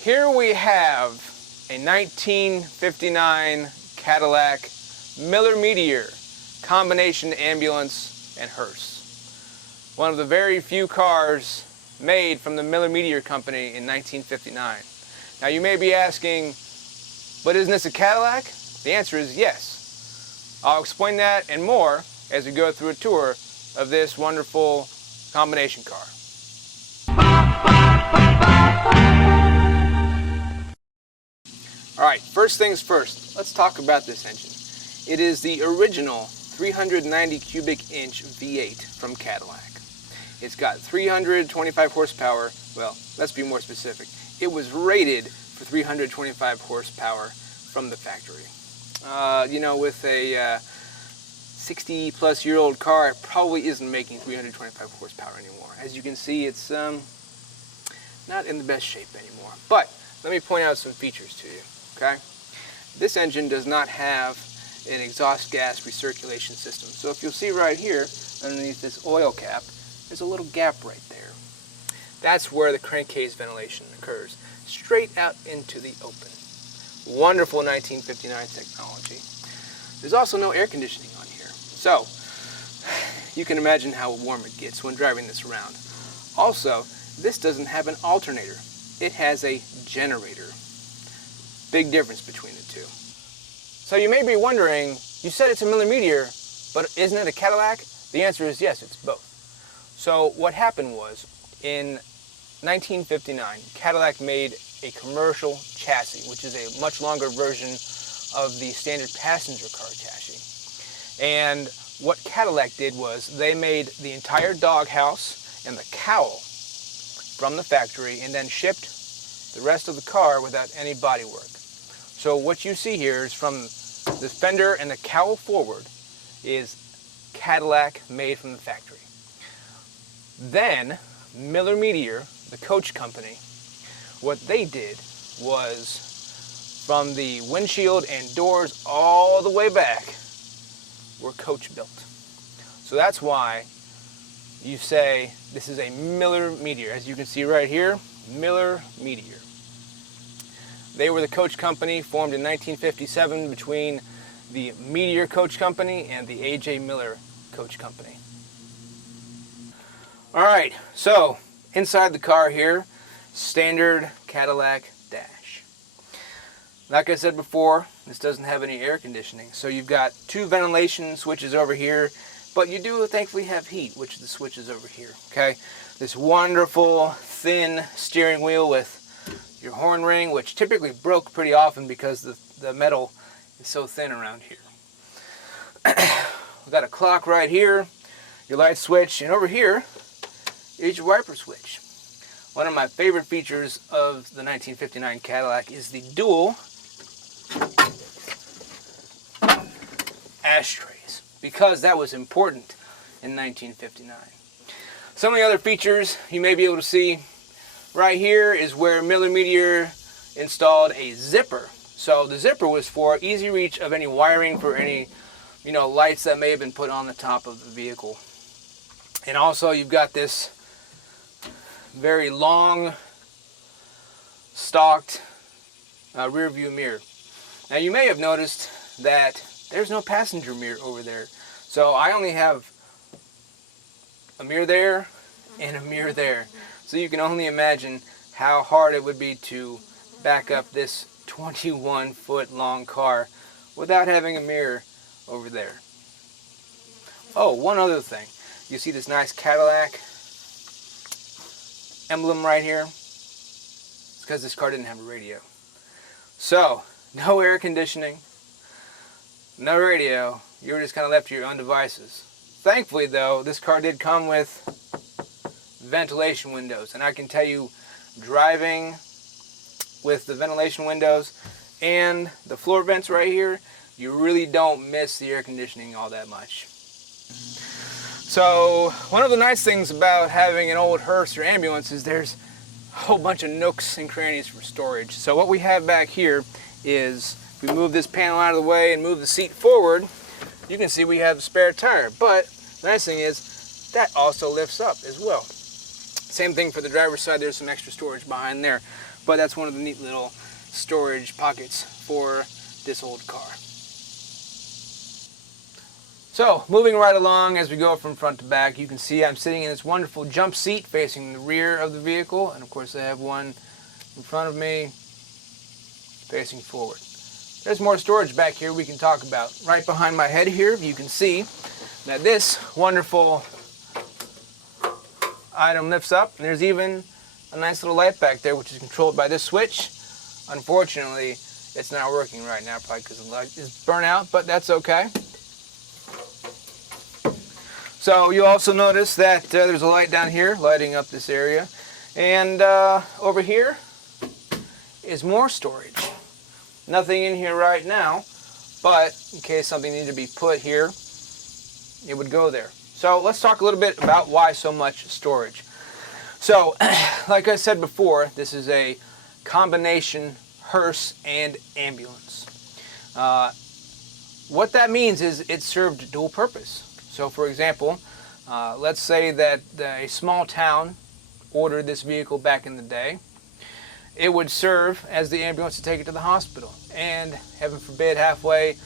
Here we have a 1959 Cadillac Miller-Meteor combination ambulance and hearse. One of the very few cars made from the Miller-Meteor Company in 1959. Now you may be asking, but isn't this a Cadillac? The answer is yes. I'll explain that and more as we go through a tour of this wonderful combination car. Alright, first things first, let's talk about this engine. It is the original 390 cubic inch V8 from Cadillac. It's got 325 horsepower, well, let's be more specific. It was rated for 325 horsepower from the factory. You know, with a 60-plus-year-old car, it probably isn't making 325 horsepower anymore. As you can see, it's not in the best shape anymore. But let me point out some features to you. Okay? This engine does not have an exhaust gas recirculation system. So if you'll see right here, underneath this oil cap, there's a little gap right there. That's where the crankcase ventilation occurs, straight out into the open. Wonderful 1959 technology. There's also no air conditioning on here. So, you can imagine how warm it gets when driving this around. Also, this doesn't have an alternator. It has a generator. Big difference between the two. So you may be wondering, you said it's a Miller-Meteor, but isn't it a Cadillac? The answer is yes, it's both. So what happened was, in 1959, Cadillac made a commercial chassis, which is a much longer version of the standard passenger car chassis. And what Cadillac did was, they made the entire doghouse and the cowl from the factory and then shipped the rest of the car without any body work. So what you see here is from the fender and the cowl forward is Cadillac made from the factory. Then Miller-Meteor, the coach company, what they did was from the windshield and doors all the way back were coach built. So that's why you say this is a Miller-Meteor. As you can see right here, Miller-Meteor. They were the coach company formed in 1957 between the Meteor Coach Company and the A.J. Miller Coach Company. Alright, so inside the car here, standard Cadillac dash. Like I said before, this doesn't have any air conditioning. So you've got two ventilation switches over here, but you do thankfully have heat, which the switch is over here. Okay, this wonderful thin steering wheel with your horn ring, which typically broke pretty often because the metal is so thin around here. We've got a clock right here, your light switch, and over here is your wiper switch. One of my favorite features of the 1959 Cadillac is the dual ashtrays, because that was important in 1959. Some of the other features you may be able to see right here is where Miller-Meteor installed a zipper. So the zipper was for easy reach of any wiring for any, lights that may have been put on the top of the vehicle. And also you've got this very long stalked rear view mirror. Now you may have noticed that there's no passenger mirror over there. So I only have a mirror there and a mirror there. So you can only imagine how hard it would be to back up this 21-foot long car without having a mirror over there. Oh, one other thing. You see this nice Cadillac emblem right here? It's because this car didn't have a radio. So, no air conditioning, no radio. You were just kind of left to your own devices. Thankfully, though, this car did come with ventilation windows, and I can tell you, driving with the ventilation windows and the floor vents right here, you really don't miss the air conditioning all that much. So one of the nice things about having an old hearse or ambulance is there's a whole bunch of nooks and crannies for storage. So what we have back here is, if we move this panel out of the way and move the seat forward, you can see we have a spare tire. But the nice thing is that also lifts up as well. Same thing for the driver's side, there's some extra storage behind there. But that's one of the neat little storage pockets for this old car. So, moving right along as we go from front to back, you can see I'm sitting in this wonderful jump seat facing the rear of the vehicle, and of course I have one in front of me facing forward. There's more storage back here we can talk about. Right behind my head here, you can see that this wonderful item lifts up, and there's even a nice little light back there which is controlled by this switch. Unfortunately, it's not working right now, probably because the light is burnt out, but that's okay. So you also notice that there's a light down here lighting up this area, and over here is more storage. Nothing in here right now, but in case something needed to be put here, it would go there. So let's talk a little bit about why so much storage. So, like I said before, this is a combination hearse and ambulance. What that means is it served dual purpose. So for example, let's say that a small town ordered this vehicle back in the day. It would serve as the ambulance to take it to the hospital. And heaven forbid, halfway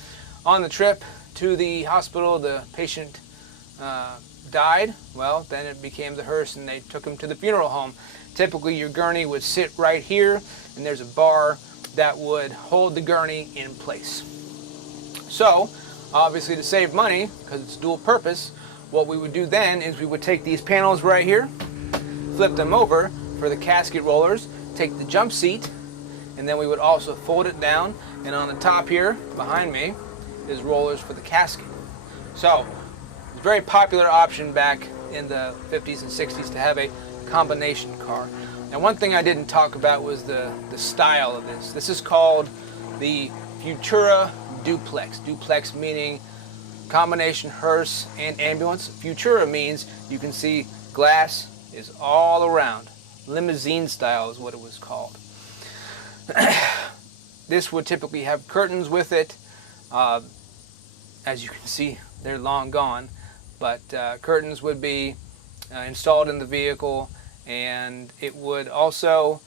on the trip to the hospital, the patient died. Well, then it became the hearse and they took him to the funeral home. Typically your gurney would sit right here, and there's a bar that would hold the gurney in place. So, obviously to save money, because it's dual purpose, what we would do then is we would take these panels right here, flip them over for the casket rollers, take the jump seat, and then we would also fold it down, and on the top here behind me is rollers for the casket. So it's a very popular option back in the 50s and 60s to have a combination car. Now one thing I didn't talk about was the style of this. This is called the Futura Duplex. Duplex meaning combination hearse and ambulance. Futura means you can see glass is all around. Limousine style is what it was called. This would typically have curtains with it. As you can see, they're long gone, but curtains would be installed in the vehicle, and it would also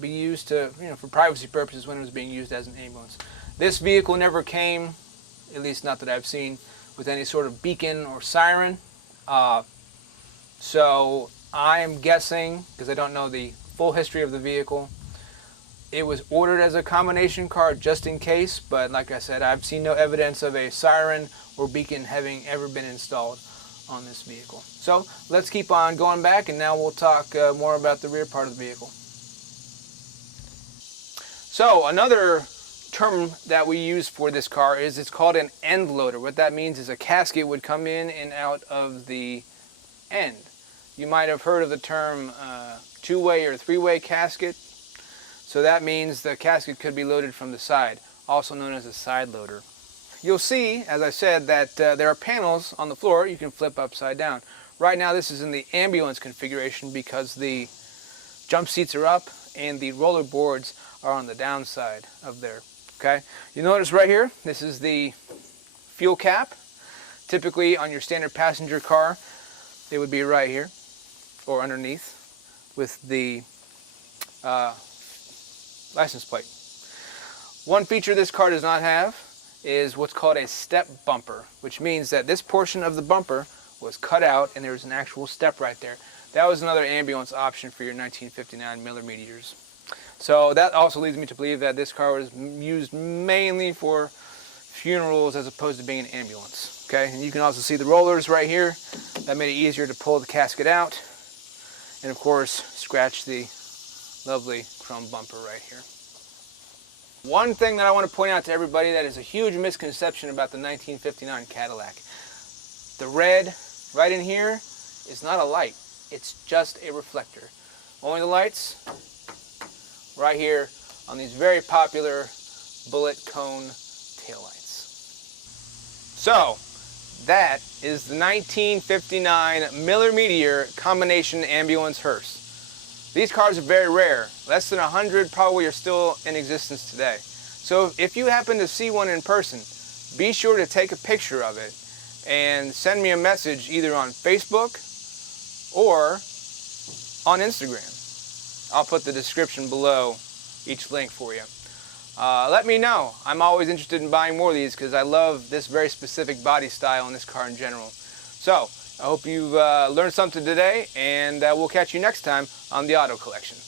be used to, for privacy purposes when it was being used as an ambulance. This vehicle never came, at least not that I've seen, with any sort of beacon or siren. So I am guessing, because I don't know the full history of the vehicle, it was ordered as a combination car just in case, but like I said, I've seen no evidence of a siren or beacon having ever been installed on this vehicle. So let's keep on going back, and now we'll talk more about the rear part of the vehicle. So another term that we use for this car is it's called an end loader. What that means is a casket would come in and out of the end. You might have heard of the term two-way or three-way casket. So that means the casket could be loaded from the side, also known as a side loader. You'll see, as I said, that there are panels on the floor you can flip upside down. Right now this is in the ambulance configuration because the jump seats are up and the roller boards are on the downside of there. Okay, you notice right here, this is the fuel cap. Typically on your standard passenger car, it would be right here or underneath with the license plate. One feature this car does not have is what's called a step bumper, which means that this portion of the bumper was cut out and there's an actual step right there. That was another ambulance option for your 1959 Miller-Meteors. So that also leads me to believe that this car was used mainly for funerals as opposed to being an ambulance. Okay, and you can also see the rollers right here. That made it easier to pull the casket out, and of course scratch the lovely chrome bumper right here. One thing that I want to point out to everybody that is a huge misconception about the 1959 Cadillac. The red right in here is not a light, it's just a reflector. Only the lights right here on these very popular bullet cone taillights. So that is the 1959 Miller-Meteor combination ambulance hearse. These cars are very rare. Less than 100 probably are still in existence today. So if you happen to see one in person, be sure to take a picture of it and send me a message either on Facebook or on Instagram. I'll put the description below each link for you. Let me know. I'm always interested in buying more of these because I love this very specific body style in this car in general. So, I hope you've learned something today, and we'll catch you next time on the Auto Collection.